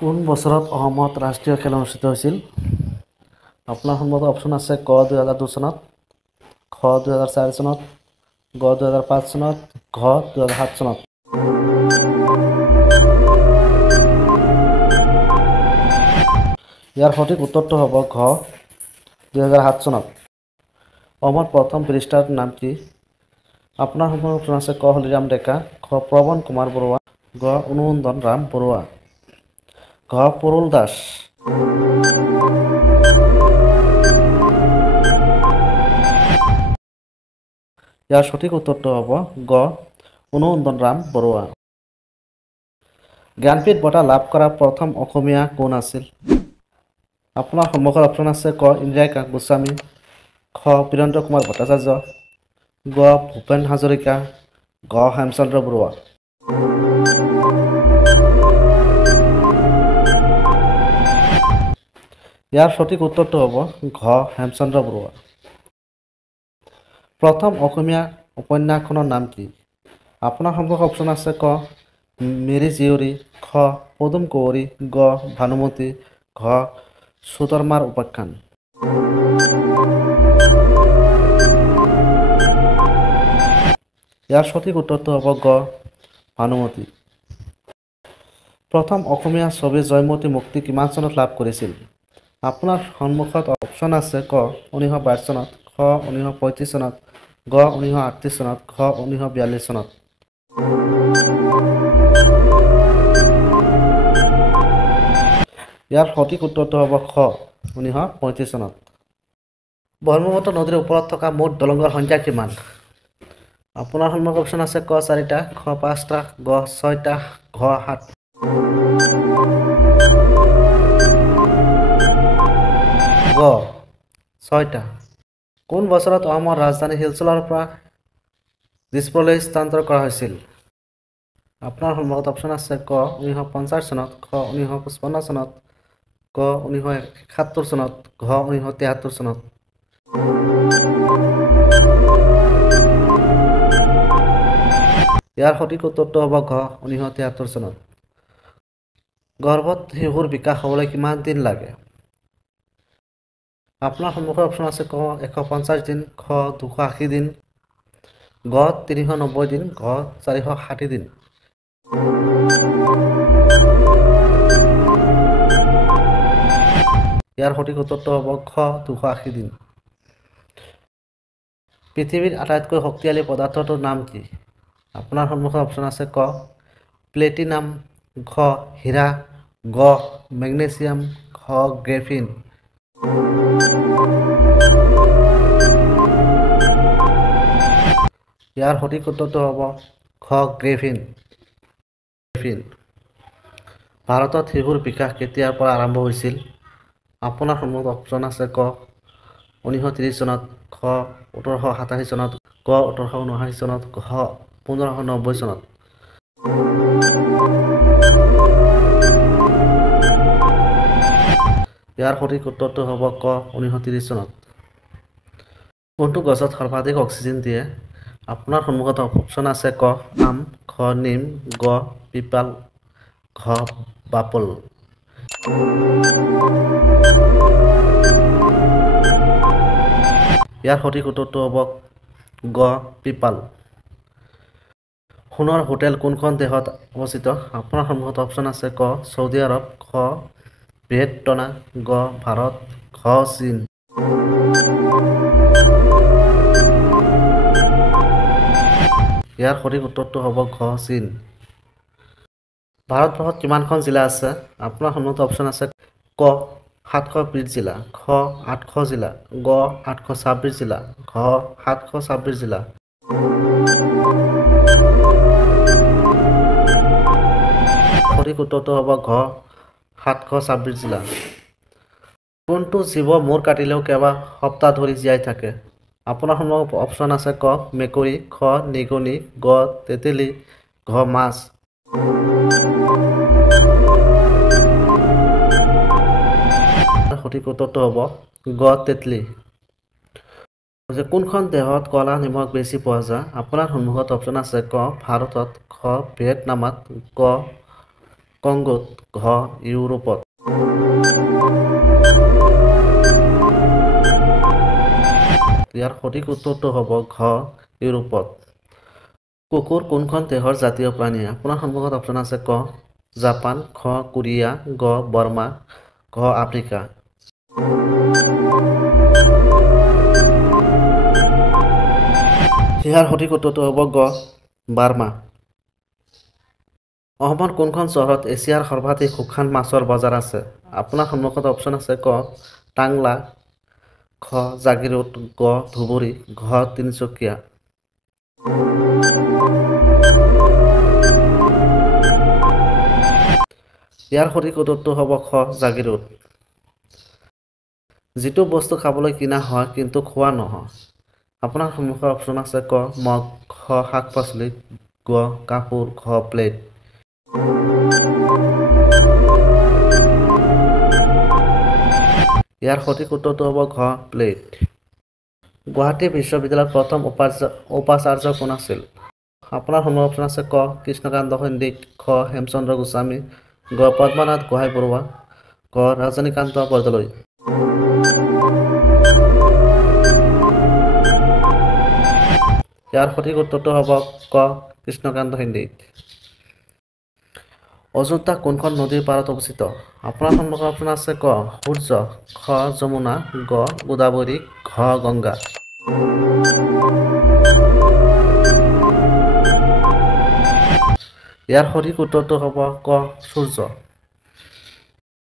কোন বছৰত অসমত ৰাষ্ট্ৰীয় খেল অনুষ্ঠিত হৈছিল? আপোনাৰ সন্মুখত অপশ্যন আছে ক 2002 চনত, খ 2004 চনত, গ 2005 চনত, ঘ 2007 চনত। ইয়াৰ সঠিক উত্তৰটো হ'ব ঘ 2007 চনত। অসমৰ প্ৰথম বেৰিষ্টাৰৰ নাম কি? আপোনাৰ সন্মুখত অপশ্যন আছে ক হলিৰাম ডেকা, খ প্ৰৱণ কুমাৰ বৰুৱা, গ অনুনন্দন ৰাম বৰুৱা, ঘ পুৰুল দাস। ইয়াৰ সঠিক উত্তৰটো হ'ব গ অনুনন্দন ৰাম বৰুৱা। জ্ঞানপীঠ বঁটা লাভ কৰা প্ৰথম অসমীয়া কোন আছিল? আপোনাৰ সন্মুখত অপশ্যন আছে ক ইন্দিৰা গোস্বামী, খ বীৰেন্দ্ৰ কুমাৰ ভট্টাচাৰ্য, গ ভূপেন হাজৰিকা, ঘ হেমচন্দ্ৰ বৰুৱা। ইয়াৰ সঠিক উত্তৰটো হ'ব ঘ হেমচন্দ্ৰ বৰুৱা। প্ৰথম অসমীয়া উপন্যাসখনৰ নাম কি? আপোনাৰ সন্মুখত অপশ্যন আছে ক মিৰি জীয়ৰী, খ পদুম কুঁৱৰী, গ ভানুমতী, ঘ সুধৰ্মাৰ উপাখ্যান। ইয়াৰ সঠিক উত্তৰটো হ'ব গ ভানুমতী। প্ৰথম অসমীয়া ছবি জয়মতী মুক্তি কিমান চনত লাভ কৰিছিল? আপোনাৰ সন্মুখত অপশ্যন আছে ক 1922 চনত, খ 1935 চনত, গ 1938 চনত, ঘ 1942 চনত। ইয়াৰ সঠিক উত্তৰটো হ'ব খ 1935 চনত। ব্ৰহ্মপুত্ৰ নদীৰ ওপৰত থকা মুঠ দলংৰ সংখ্যা কিমান? আপোনাৰ সন্মুখত অপশ্যন আছে ক 4টা, খ 5টা, গ 6টা, ঘ 7। গ 6টা। কোন বছৰত অসমৰ ৰাজধানী শিলচৰৰ পৰা দিছপুৰলৈ স্থানান্তৰ কৰা হৈছিল? আপোনাৰ সন্মুখত অপশ্যন আছে ক 1950 চনত, খ 1955 চনত, গ 1971 চনত, ঘ 1973 চনত। ইয়াৰ সঠিক উত্তৰটো হ'ব ঘ 1973 চনত। গৰ্ভত শিশুৰ বিকাশ হ'বলৈ কিমান দিন লাগে? আপোনাৰ সন্মুখত অপশ্যন আছে ক 150 দিন, খ 280 দিন, গ 390 দিন, ঘ 460 দিন। ইয়াৰ সঠিক উত্তৰটো হ'ব খ 280 দিন। পৃথিৱীৰ আটাইতকৈ শক্তিশালী পদাৰ্থটোৰ নাম কি? আপোনাৰ সন্মুখত অপশ্যন আছে ক প্লেটিনাম, ঘ হীৰা, গ মেগনেছিয়াম, ঘ গ্ৰেফিন। ইয়াৰ সঠিক উত্তৰটো হ'ব ঘ গ্ৰেফিন। ভাৰতত শিশুৰ বিকাশ কেতিয়াৰ পৰা আৰম্ভ হৈছিল? আপোনাৰ সন্মুখত অপশ্যন আছে ক 1930 চনত, খ 1887 চনত, গ 1879 চনত, ঘ 1590 চনত। ইয়াৰ সঠিক উত্তৰটো হ'ব ক 1930 চনত। কোনটো গছত সৰ্বাধিক অক্সিজেন দিয়ে? আপোনাৰ সন্মুখত অপশ্যন আছে ক আম, খ নিম, গ পিপাল, ঘ বাপল। ইয়াৰ সঠিক উত্তৰটো হ'ব গ পিপাল। সোণৰ হোটেল কোনখন দেশত অৱস্থিত? আপোনাৰ সন্মুখত অপশ্যন আছে ক চৌদি আৰৱ, খ ভিয়েটনাম, গ ভাৰত, ঘ চীন। ইয়াৰ সঠিক উত্তৰটো হ'ব ঘ চীন। ভাৰতবৰ্ষত কিমানখন জিলা আছে? আপোনাৰ সন্মুখত অপশ্যন আছে ক 720 জিলা, খ 800 জিলা, গ 826 জিলা, ঘ 726 জিলা। সঠিক উত্তৰটো হ'ব ঘ 726 জিলা। কোনটো জীৱ মূৰ কাটিলেও কেইবা সপ্তাহ ধৰি জীয়াই থাকে? আপোনাৰ সন্মুখত অপশ্যন আছে ক মেকুৰী, খ নিগনি, গ তেতেলী, ঘ মাছ। সঠিক উত্তৰটো হ'ব গ তেতলী। কোনখন দেশত ক'লা নিমখ বেছি পোৱা যায়? আপোনাৰ সন্মুখত অপশ্যন আছে ক ভাৰতত, খ ভিয়েটনামত, গ কংগোত, ঘ ইউৰোপত। ইয়াৰ সঠিক উত্তৰটো হ'ব ঘ ইউৰোপত। কুকুৰ কোনখন দেশৰ জাতীয় প্ৰাণী? আপোনাৰ সন্মুখত অপচন আছে ক জাপান, খ কোৰিয়া, গ বৰ্মা, ঘ আফ্ৰিকা। ইয়াৰ সঠিক উত্তৰটো হ'ব গ বাৰ্মা। অসমৰ কোনখন চহৰত এছিয়াৰ সৰ্বাধিক শুকান মাছৰ বজাৰ আছে? আপোনাৰ সন্মুখত অপচন আছে ক টাংলা, খ জাগিৰোড, গ ধুবুৰী, ঘ তিনিচুকীয়া। ইয়াৰ সঠিক উত্তৰটো হ'ব খ জাগিৰোড। যিটো বস্তু খাবলৈ কিনা হয় কিন্তু খোৱা নহয়। আপোনাৰ সন্মুখত অপচন আছে ক মগ, খ শাক পাচলি, গ কাপোৰ, ঘ প্লেট। ইয়াৰ সঠিক উত্তৰটো হ'ব ঘ প্লেট। গুৱাহাটী বিশ্ববিদ্যালয়ৰ প্ৰথম উপাচাৰ্য কোন আছিল? আপোনাৰ সন্মুখত অপচন আছে ক কৃষ্ণকান্ত সন্দিকৈ, খ হেমচন্দ্ৰ গোস্বামী, গ পদ্মনাথ গোহাঁই বৰুৱা, ঘ ৰজনীকান্ত বৰদলৈ। ইয়াৰ সঠিক উত্তৰটো হ'ব ক কৃষ্ণকান্ত সন্দিকৈ। অযোধ্যা কোনখন নদীৰ পাৰত অৱস্থিত? আপোনাৰ সন্মুখত অপচন আছে ক সূৰ্য, খ যমুনা, গ গোদাবৰী, ঘ গংগা। ইয়াৰ সঠিক উত্তৰটো হ'ব ক সূৰ্য।